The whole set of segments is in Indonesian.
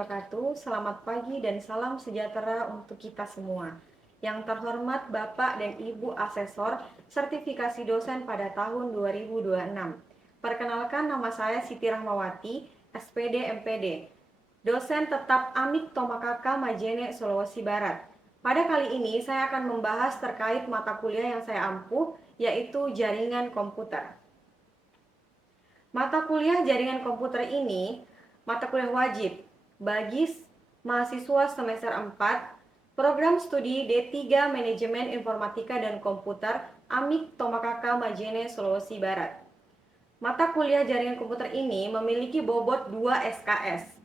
wabarakatuh. Selamat pagi dan salam sejahtera untuk kita semua. Yang terhormat Bapak dan Ibu Asesor Sertifikasi Dosen pada tahun 2026. Perkenalkan, nama saya Siti Rahmawati, SPD MPD, dosen tetap Amik Tomakaka Majene, Sulawesi Barat. Pada kali ini saya akan membahas terkait mata kuliah yang saya ampuh, yaitu jaringan komputer. Mata kuliah jaringan komputer ini mata kuliah wajib bagi mahasiswa semester 4 program studi D3 Manajemen Informatika dan Komputer Amik Tomakaka Majene, Sulawesi Barat. Mata kuliah jaringan komputer ini memiliki bobot 2 SKS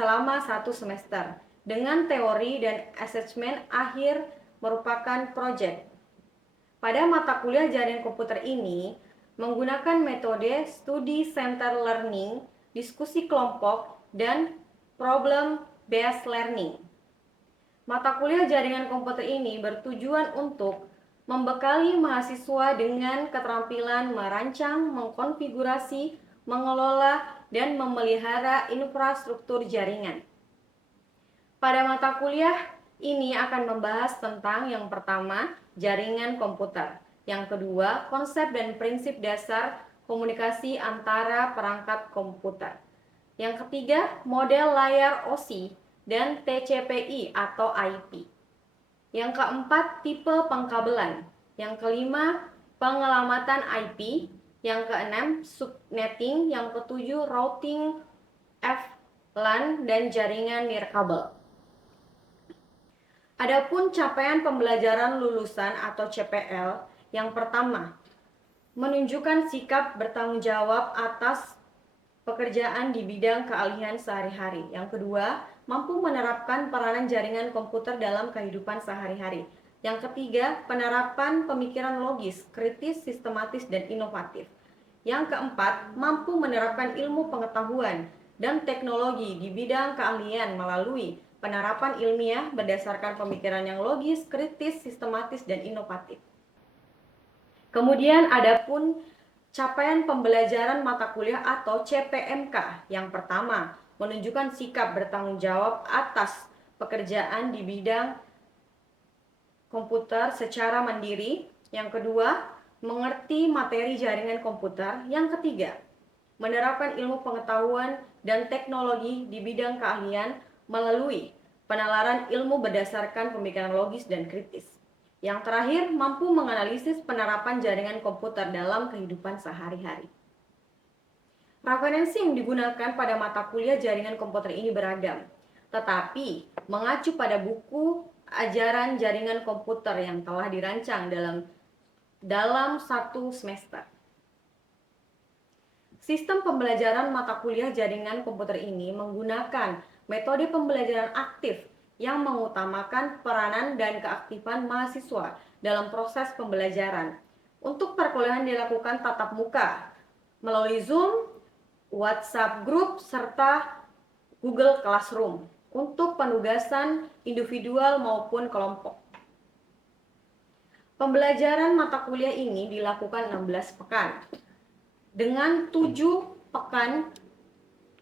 selama 1 semester dengan teori dan asesmen akhir merupakan proyek. Pada mata kuliah jaringan komputer ini menggunakan metode studi center learning, diskusi kelompok, dan problem based learning. Mata kuliah jaringan komputer ini bertujuan untuk membekali mahasiswa dengan keterampilan merancang, mengkonfigurasi, mengelola, dan memelihara infrastruktur jaringan. Pada mata kuliah ini akan membahas tentang yang pertama, jaringan komputer. Yang kedua, konsep dan prinsip dasar komunikasi antara perangkat komputer. Yang ketiga, model layar OSI dan TCP/IP atau IP. Yang keempat, tipe pengkabelan. Yang kelima, pengelamatan IP. Yang keenam, subnetting. Yang ketujuh, routing VLAN dan jaringan nirkabel. Adapun capaian pembelajaran lulusan atau CPL, yang pertama, menunjukkan sikap bertanggung jawab atas pekerjaan di bidang keahlian sehari-hari. Yang kedua, mampu menerapkan peranan jaringan komputer dalam kehidupan sehari-hari. Yang ketiga, penerapan pemikiran logis, kritis, sistematis, dan inovatif. Yang keempat, mampu menerapkan ilmu pengetahuan dan teknologi di bidang keahlian melalui penerapan ilmiah berdasarkan pemikiran yang logis, kritis, sistematis, dan inovatif. Kemudian adapun capaian pembelajaran mata kuliah atau CPMK. Yang pertama, menunjukkan sikap bertanggung jawab atas pekerjaan di bidang komputer secara mandiri. Yang kedua, mengerti materi jaringan komputer. Yang ketiga, menerapkan ilmu pengetahuan dan teknologi di bidang keahlian melalui penalaran ilmu berdasarkan pemikiran logis dan kritis. Yang terakhir, mampu menganalisis penerapan jaringan komputer dalam kehidupan sehari-hari. Referensi yang digunakan pada mata kuliah jaringan komputer ini beragam, tetapi mengacu pada buku ajaran jaringan komputer yang telah dirancang dalam 1 semester. Sistem pembelajaran mata kuliah jaringan komputer ini menggunakan metode pembelajaran aktif yang mengutamakan peranan dan keaktifan mahasiswa dalam proses pembelajaran. Untuk perkuliahan dilakukan tatap muka melalui Zoom, WhatsApp Group, serta Google Classroom untuk penugasan individual maupun kelompok. Pembelajaran mata kuliah ini dilakukan 16 pekan dengan 7 pekan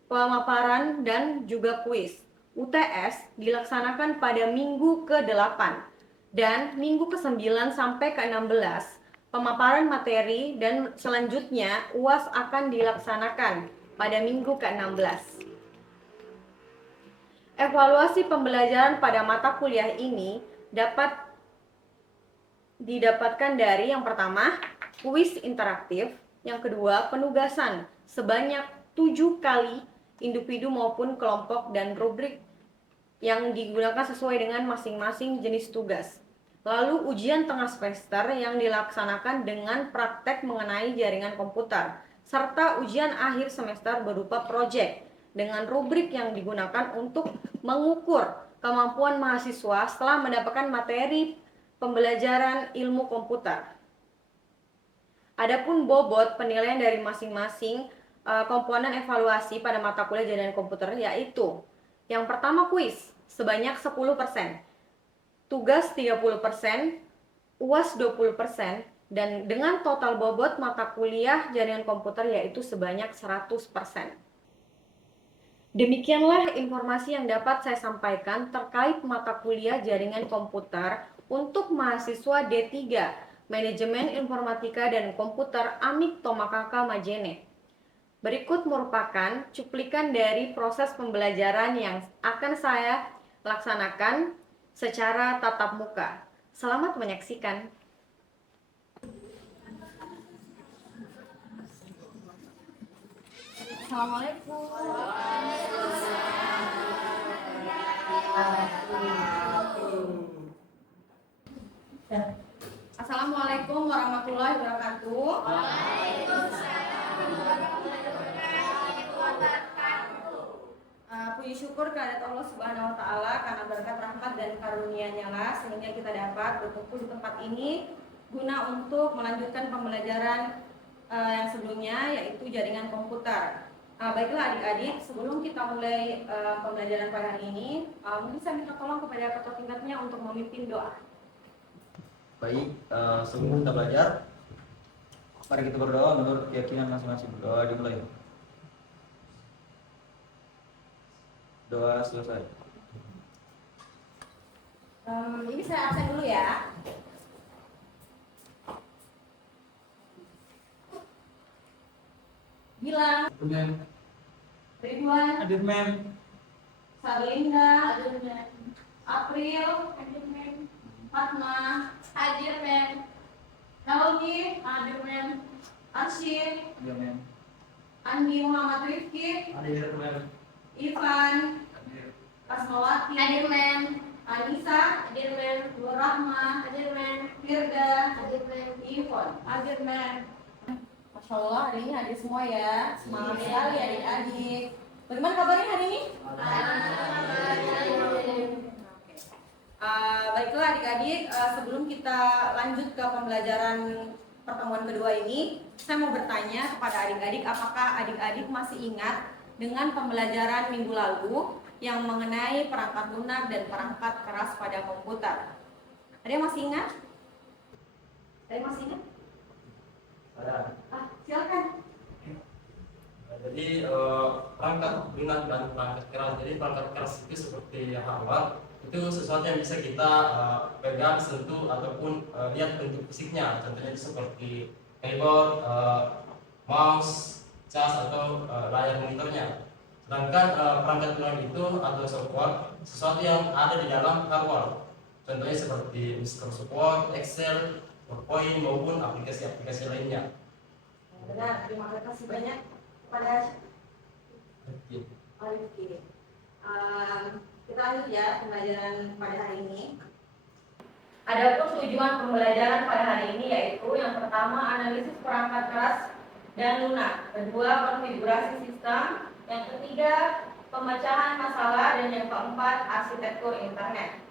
pemaparan dan juga kuis. UTS dilaksanakan pada minggu ke-8 dan minggu ke-9 sampai ke-16 pemaparan materi, dan selanjutnya UAS akan dilaksanakan pada minggu ke-16. Evaluasi pembelajaran pada mata kuliah ini dapat didapatkan dari yang pertama, kuis interaktif, yang kedua, penugasan sebanyak 7 kali individu maupun kelompok, dan rubrik yang digunakan sesuai dengan masing-masing jenis tugas. Lalu ujian tengah semester yang dilaksanakan dengan praktek mengenai jaringan komputer, serta ujian akhir semester berupa proyek dengan rubrik yang digunakan untuk mengukur kemampuan mahasiswa setelah mendapatkan materi pembelajaran ilmu komputer. Adapun bobot penilaian dari masing-masing komponen evaluasi pada mata kuliah jaringan komputer yaitu yang pertama, kuis sebanyak 10%, tugas 30%, UAS 20%, dan dengan total bobot mata kuliah jaringan komputer yaitu sebanyak 100%. Demikianlah informasi yang dapat saya sampaikan terkait mata kuliah jaringan komputer untuk mahasiswa D3 Manajemen Informatika dan Komputer Amik Tomakaka Majene. Berikut merupakan cuplikan dari proses pembelajaran yang akan saya laksanakan secara tatap muka. Selamat menyaksikan. Assalamualaikum. Assalamualaikum warahmatullahi wabarakatuh. Puji syukur kehadirat Allah Subhanahu wa taala karena berkat rahmat dan karunia-Nya lah sehingga kita dapat berkumpul di tempat ini guna untuk melanjutkan pembelajaran yang sebelumnya, yaitu jaringan komputer. Baiklah adik-adik, sebelum kita mulai pembelajaran pada hari ini, mungkin saya minta tolong kepada ketua tingkatnya untuk memimpin doa. Baik, sebelum kita belajar, mari kita berdoa menurut keyakinan masing-masing. Berdoa dimulai. Doa selesai. Ini saya absen dulu ya. Gilang, Ridwan, Hadir mem. Sarlinda, April, Fatma, Hadir mem. Helgi, Hadir mem. Arsyid, Iya, mem. Andi Muhammad Rifki, Hadir, mem. Ivan, Hadir. Asmawati, Hadir mem. Anissa, Hadir mem. Nur Rahma, Hadir mem. Firda, Hadir mem. Ivon. Hadir men. Masya Allah, hari ini hadir semua ya. Semangat sekali adik-adik. Bagaimana kabarnya hari ini? Baiklah adik-adik, sebelum kita lanjut ke pembelajaran pertemuan kedua ini, saya mau bertanya kepada adik-adik, apakah adik-adik masih ingat dengan pembelajaran minggu lalu yang mengenai perangkat lunak dan perangkat keras pada komputer? Ada yang masih ingat? Ada yang masih ingat? Silakan. Jadi perangkat lunak dan perangkat keras. Jadi perangkat keras itu seperti yang awal, itu sesuatu yang bisa kita pegang, sentuh ataupun lihat bentuk fisiknya. Contohnya itu seperti keyboard, mouse, cas atau layar monitornya. Sedangkan perangkat lunak itu atau software sesuatu yang ada di dalam hardware. Contohnya seperti Microsoft Word, Excel, PowerPoint maupun aplikasi-aplikasi lainnya. Benar, terima kasih banyak kepada Rifki. Kita lanjut ya pembelajaran pada hari ini. Adapun tujuan pembelajaran pada hari ini yaitu yang pertama analisis perangkat keras dan lunak, kedua konfigurasi sistem, yang ketiga pemecahan masalah, dan yang keempat arsitektur internet.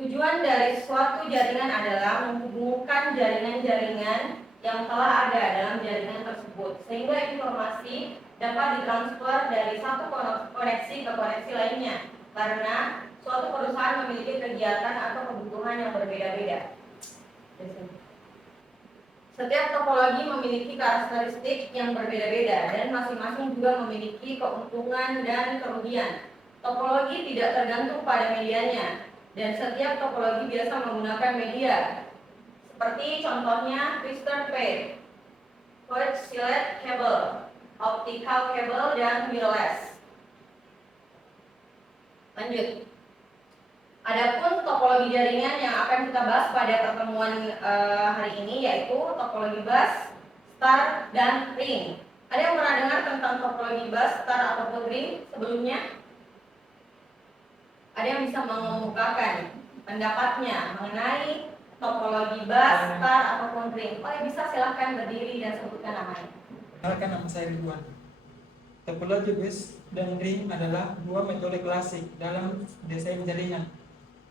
Tujuan dari suatu jaringan adalah menghubungkan jaringan-jaringan yang telah ada dalam jaringan tersebut, sehingga informasi dapat ditransfer dari satu koneksi ke koneksi lainnya, karena suatu perusahaan memiliki kegiatan atau kebutuhan yang berbeda-beda. Setiap topologi memiliki karakteristik yang berbeda-beda dan masing-masing juga memiliki keuntungan dan kerugian. Topologi tidak tergantung pada medianya, dan setiap topologi biasa menggunakan media, seperti contohnya twister pair, coaxial cable, optical cable, dan wireless. Lanjut. Adapun topologi jaringan yang akan kita bahas pada pertemuan hari ini yaitu topologi bus, star, dan ring. Ada yang pernah dengar tentang topologi bus, star, ataupun ring sebelumnya? Ada yang bisa mengemukakan pendapatnya mengenai topologi bus, star, ataupun ring? Oh ya, bisa, silahkan berdiri dan sebutkan namanya. Perkenalkan, nama saya Ridwan. Topologi bus dan ring adalah dua metode klasik dalam desain jaringan.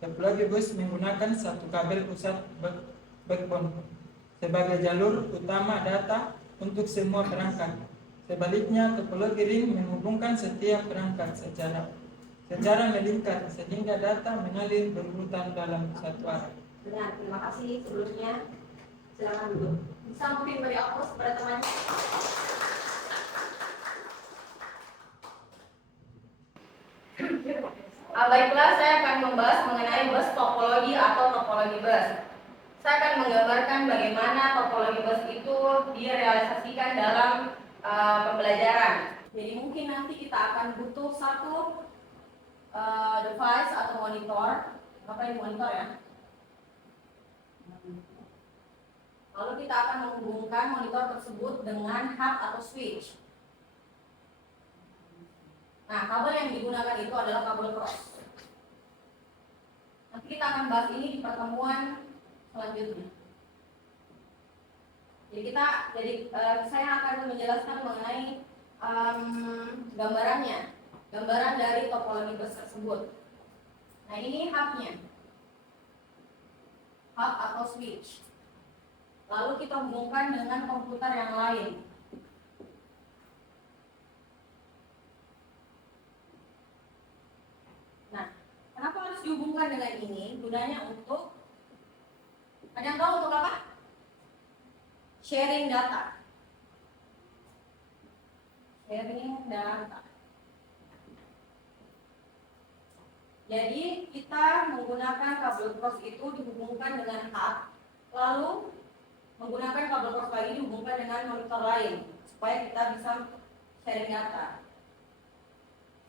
Topologi bus menggunakan satu kabel pusat backbone sebagai jalur utama data untuk semua perangkat. Sebaliknya, topologi ring menghubungkan setiap perangkat secara melingkar sehingga data mengalir berurutan dalam satu arah. Benar, terima kasih sebelumnya. Silakan duduk. Bisa mungkin beri aplaus kepada temannya. Baiklah, saya akan membahas mengenai bus topologi atau topologi bus. Saya akan menggambarkan bagaimana topologi bus itu direalisasikan dalam pembelajaran. Jadi mungkin nanti kita akan butuh satu device atau monitor. Apa ini monitor ya? Lalu kita akan menghubungkan monitor tersebut dengan hub atau switch. Nah, kabel yang digunakan itu adalah kabel cross. Nanti kita akan bahas ini di pertemuan selanjutnya. Saya akan menjelaskan mengenai gambaran dari topologi bus tersebut. Nah, ini hubnya, hub atau switch. Lalu kita hubungkan dengan komputer yang lain. Nah, kenapa harus dihubungkan dengan ini? Gunanya untuk, ada yang tahu untuk apa? Sharing data. Sharing data. Jadi kita menggunakan kabel cross itu dihubungkan dengan hub, lalu menggunakan kabel cross lagi dihubungkan dengan monitor lain supaya kita bisa sharing data.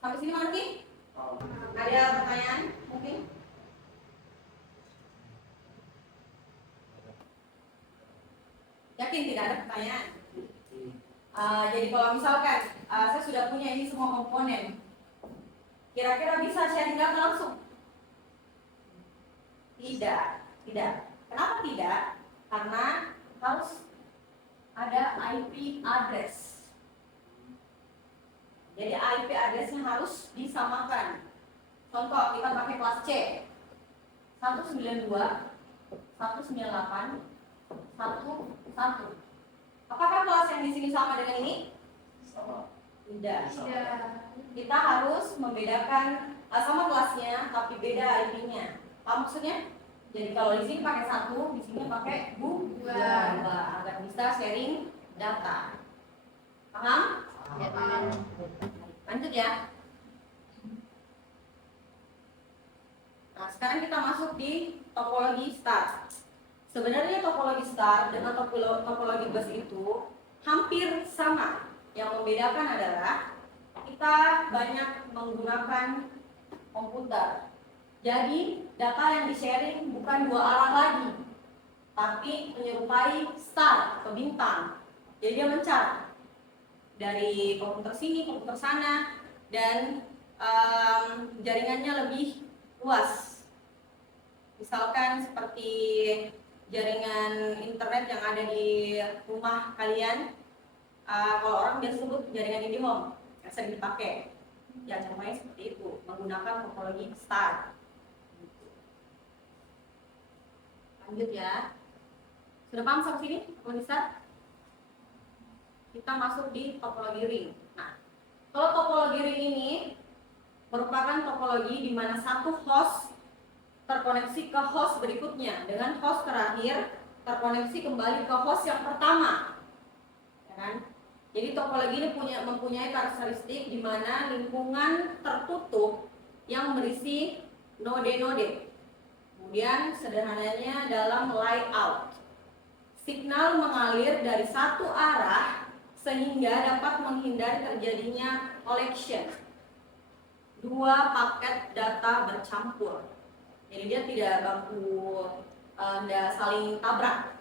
Sampai sini mengerti? Ada pertanyaan mungkin? Yakin tidak ada pertanyaan? Jadi kalau misalkan saya sudah punya ini semua komponen, kira-kira bisa sharing data langsung? Tidak. Kenapa tidak? Karena harus ada IP address. Jadi IP addressnya harus disamakan. Contoh, kita pakai kelas C 192 198 11. Apakah kelas yang di sini sama dengan ini? Tidak. Kita harus membedakan sama kelasnya tapi beda IP-nya. Apa maksudnya? Jadi kalau di sini pakai 1, di sini pakai 2 agar bisa sharing data. Paham? Ya, paham. Lanjut ya. Nah, sekarang kita masuk di topologi star. Sebenarnya topologi star dengan topologi bus itu hampir sama. Yang membedakan adalah kita banyak menggunakan komputer. Jadi data yang di-sharing bukan 2 arah lagi, tapi menyerupai star atau bintang. Jadi dia mencar dari komputer sini, komputer sana, dan jaringannya lebih luas. Misalkan seperti jaringan internet yang ada di rumah kalian, kalau orang biasa sebut jaringan IndiHome yang sering dipakai. Ya contohnya seperti itu, menggunakan topologi star. Lanjut ya. Sudah paham sampai sini, topologi star? Kita masuk di topologi ring. Nah, kalau topologi ring ini merupakan topologi di mana satu host terkoneksi ke host berikutnya, dengan host terakhir terkoneksi kembali ke host yang pertama, ya kan? Jadi topologi ini mempunyai karakteristik di mana lingkungan tertutup yang berisi node-node. Kemudian sederhananya dalam layout, signal mengalir dari satu arah sehingga dapat menghindari terjadinya collection, 2 paket data bercampur. Jadi dia tidak saling tabrak,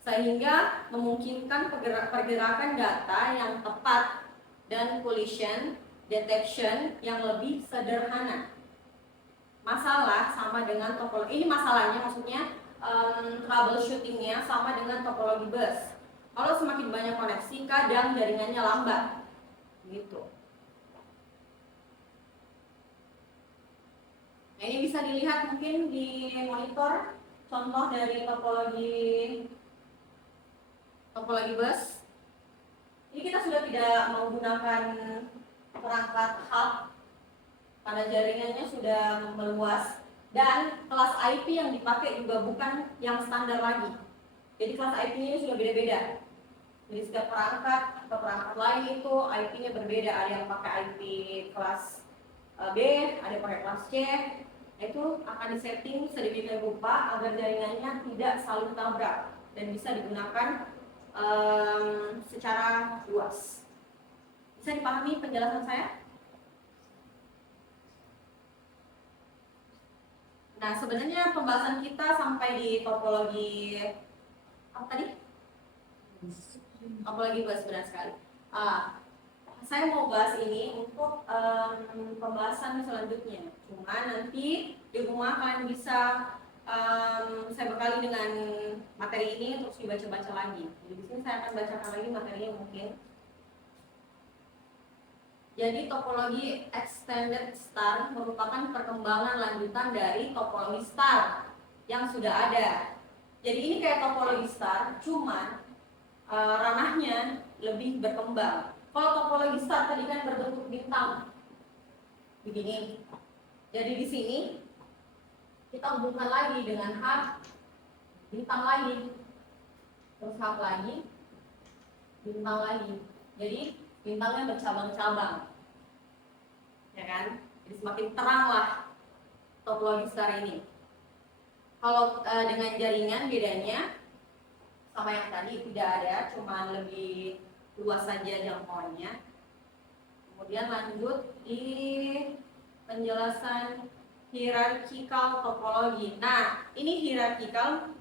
sehingga memungkinkan pergerakan data yang tepat dan collision detection yang lebih sederhana. Masalah sama dengan topologi ini, masalahnya maksudnya troubleshootingnya sama dengan topologi bus. Kalau semakin banyak koneksi, kadang jaringannya lambat, gitu. Nah, ini bisa dilihat mungkin di monitor contoh dari topologi bus. Ini kita sudah tidak menggunakan perangkat hub karena jaringannya sudah meluas. Dan kelas IP yang dipakai juga bukan yang standar lagi. Jadi kelas IP ini sudah beda-beda. Jadi setiap perangkat atau perangkat lain itu IP-nya berbeda. Ada yang pakai IP kelas B, ada yang pakai kelas C. Itu akan disetting sedemikian rupa agar jaringannya tidak saling tabrak dan bisa digunakan secara luas. Bisa dipahami penjelasan saya? Nah, sebenarnya pembahasan kita sampai di topologi apa tadi? Topologi bahas benar sekali. Saya mau bahas ini untuk pembahasan selanjutnya. Cuma nanti di rumah kalian bisa saya bekali dengan materi ini terus dibaca-baca lagi. Jadi di sini saya akan bacakan lagi materinya mungkin. Jadi topologi extended star merupakan perkembangan lanjutan dari topologi star yang sudah ada. Jadi ini kayak topologi star, cuman ranahnya lebih berkembang. Kalau topologi star tadi kan berbentuk bintang, begini. Jadi di sini kita hubungkan lagi dengan hub, bintang lagi, terus hub lagi, bintang lagi. Jadi bintangnya bercabang-cabang. Ya kan? Jadi semakin terang lah topologi star ini. Kalau dengan jaringan bedanya sama yang tadi tidak ada, cuma lebih luas saja jangkauannya. Kemudian lanjut di penjelasan hierarchical topologi. Nah, ini hierarchical,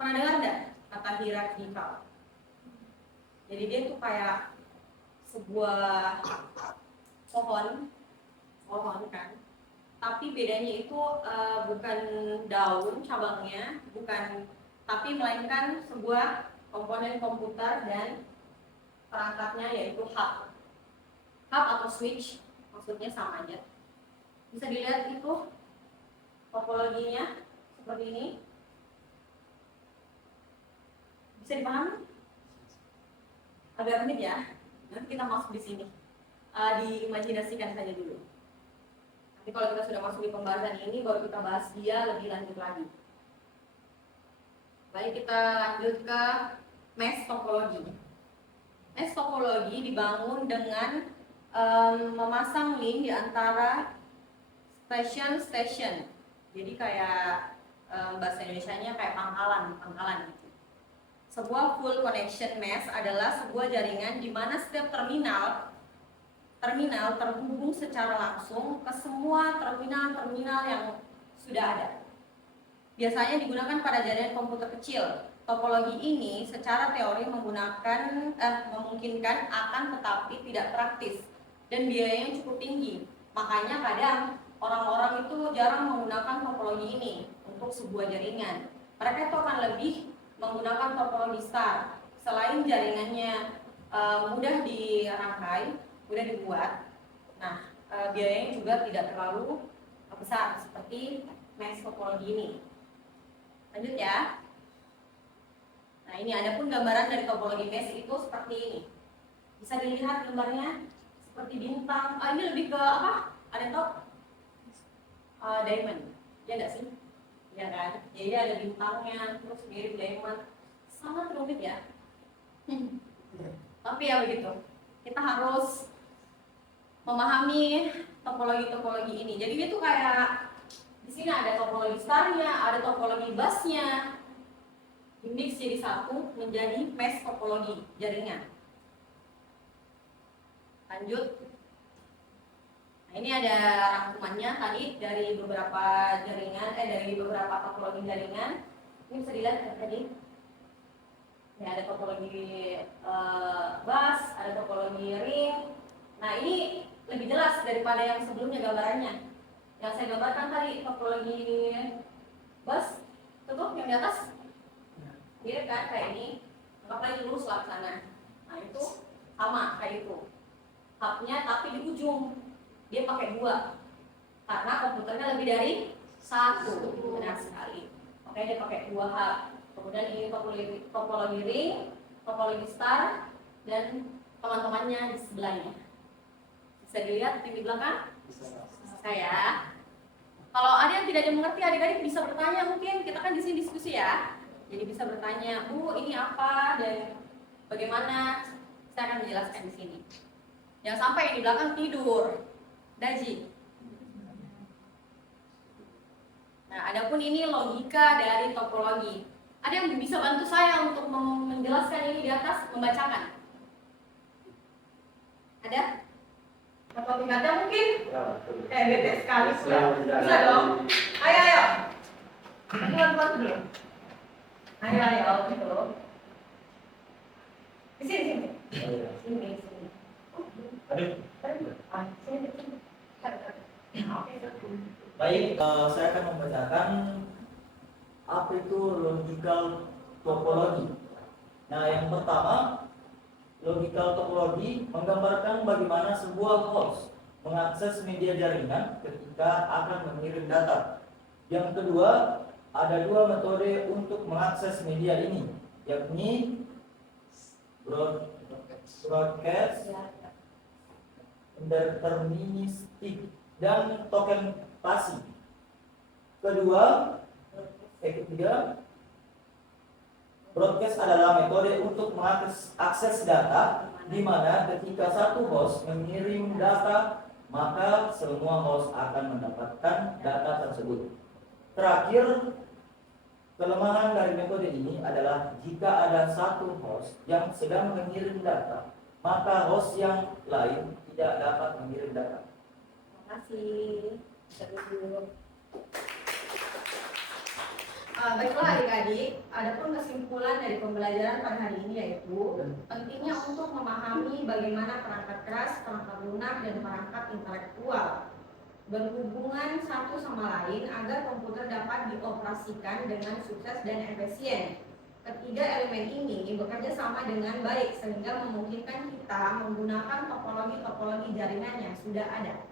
pernah dengar nggak kata hierarchical? Jadi dia tuh kayak sebuah pohon kan, tapi bedanya itu bukan daun cabangnya, bukan, tapi melainkan sebuah komponen komputer dan perangkatnya yaitu hub atau switch, maksudnya sama aja. Bisa dilihat itu topologinya seperti ini. Bisa dipahami? Agak rumit ya. Nanti kita masuk di sini. Diimajinasikan saja dulu. Nanti kalau kita sudah masuk di pembahasan ini, baru kita bahas dia lebih lanjut lagi. Baik, kita lanjut ke mesh topologi. Mesh topologi dibangun dengan memasang link di antara station. Jadi kayak bahasa Indonesianya kayak pangkalan gitu. Sebuah full connection mesh adalah sebuah jaringan di mana setiap terminal terhubung secara langsung ke semua terminal yang sudah ada. Biasanya digunakan pada jaringan komputer kecil. Topologi ini secara teori memungkinkan akan tetapi tidak praktis dan biayanya cukup tinggi. Makanya kadang orang-orang itu jarang menggunakan topologi ini untuk sebuah jaringan. Mereka itu akan lebih menggunakan topologi star. Selain jaringannya mudah dirangkai, mudah dibuat, nah biayanya juga tidak terlalu besar seperti mesh topologi ini. Lanjut ya. Nah, ini ada pun gambaran dari topologi mesh itu seperti ini. Bisa dilihat gambarnya seperti bintang. Ini lebih ke apa? Ada yang tahu? Diamond. Ya enggak sih? Ya kan? Jadi ada bintangnya, terus mirip diamond. Sangat rumit ya. Tapi ya begitu. Kita harus memahami topologi ini. Jadi itu kayak di sini ada topologi starnya, ada topologi busnya, dimix jadi satu menjadi mesh topologi jaringan. Lanjut. Nah, ini ada rangkumannya tadi dari beberapa jaringan, dari beberapa topologi jaringan. Ini bisa dilihat tadi. Ini ada topologi bus, ada topologi ring. Nah, ini lebih jelas daripada yang sebelumnya gambarannya. Yang saya gambarkan tadi topologi bus, tuh yang di atas, mirip kan kayak ini, makanya lurus lah sana. Nah itu sama kayak itu, hubnya tapi di ujung dia pakai 2 karena komputernya lebih dari 1, benar sekali. Makanya dia pakai 2 hub. Kemudian ini topologi ring, topologi star, dan teman-temannya di sebelahnya. Bisa dilihat di belakang? Bisa ya. Kalau ada yang tidak mengerti, adik-adik bisa bertanya, mungkin kita kan di sini diskusi ya. Jadi bisa bertanya, Bu, ini apa dan bagaimana? Saya akan menjelaskan di sini. Jangan sampai yang di belakang tidur. Daji. Nah, adapun ini logika dari topologi. Ada yang bisa bantu saya untuk menjelaskan ini di atas, membacakan? Ada? Atau tidak ada mungkin? Bete sekali sudah. Bisa dong. Ayo. Bantu dulu. Ayo, gitu. Di sini. Sini. Baik, saya akan membacakan apa itu logical topology. Nah, yang pertama, logical topology menggambarkan bagaimana sebuah host mengakses media jaringan ketika akan mengirim data. Yang kedua, ada dua metode untuk mengakses media ini, yakni broadcast, deterministik, dan tokentasi. Ketiga, broadcast adalah metode untuk mengakses data di mana ketika satu host mengirim data, maka semua host akan mendapatkan data tersebut. Terakhir, kelemahan dari metode ini adalah jika ada satu host yang sedang mengirim data, maka host yang lain tidak dapat mengirim data. Terima kasih. Terus dulu. Baiklah adik-adik, adapun kesimpulan dari pembelajaran pada hari ini yaitu pentingnya untuk memahami bagaimana perangkat keras, perangkat lunak, dan perangkat intelektual berhubungan satu sama lain agar komputer dapat dioperasikan dengan sukses dan efisien. Ketiga elemen ini bekerja sama dengan baik sehingga memungkinkan kita menggunakan topologi-topologi jaringan yang sudah ada.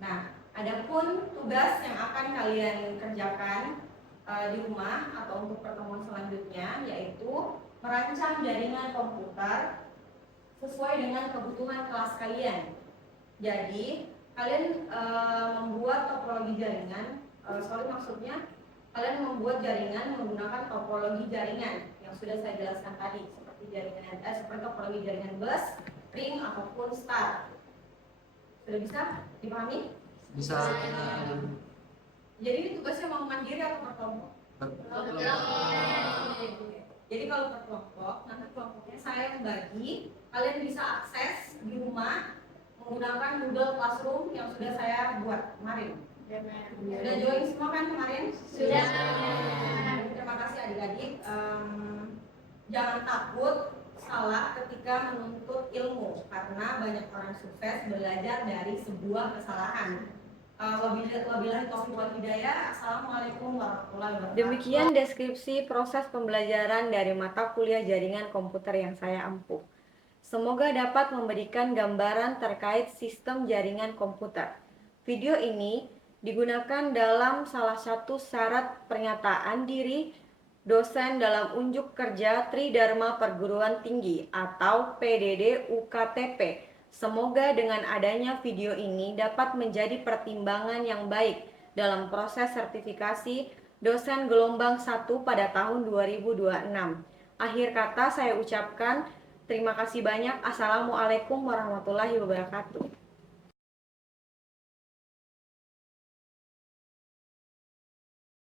Nah, adapun tugas yang akan kalian kerjakan di rumah atau untuk pertemuan selanjutnya yaitu merancang jaringan komputer sesuai dengan kebutuhan kelas kalian. Jadi kalian membuat topologi jaringan, maksudnya kalian membuat jaringan menggunakan topologi jaringan yang sudah saya jelaskan tadi seperti topologi jaringan bus, ring ataupun star. Sudah bisa dipahami? Bisa. Jadi ini tugasnya mau mandiri atau berkelompok? Jadi kalau berkelompok, nanti kelompoknya saya yang bagi, kalian bisa akses di rumah menggunakan Google Classroom yang sudah saya buat kemarin. Sudah join semua kan kemarin? Sudah. Terima kasih adik-adik. Jangan takut salah ketika menuntut ilmu karena banyak orang sukses belajar dari sebuah kesalahan. Wabillahi taufiq wal hidayah. Assalamualaikum warahmatullahi wabarakatuh. Demikian deskripsi proses pembelajaran dari mata kuliah jaringan komputer yang saya ampuh. Semoga dapat memberikan gambaran terkait sistem jaringan komputer. Video ini digunakan dalam salah satu syarat pernyataan diri dosen dalam unjuk kerja Tridharma Perguruan Tinggi atau PDD UKTP. Semoga dengan adanya video ini dapat menjadi pertimbangan yang baik dalam proses sertifikasi dosen gelombang 1 pada tahun 2026. Akhir kata saya ucapkan terima kasih banyak. Assalamualaikum warahmatullahi wabarakatuh.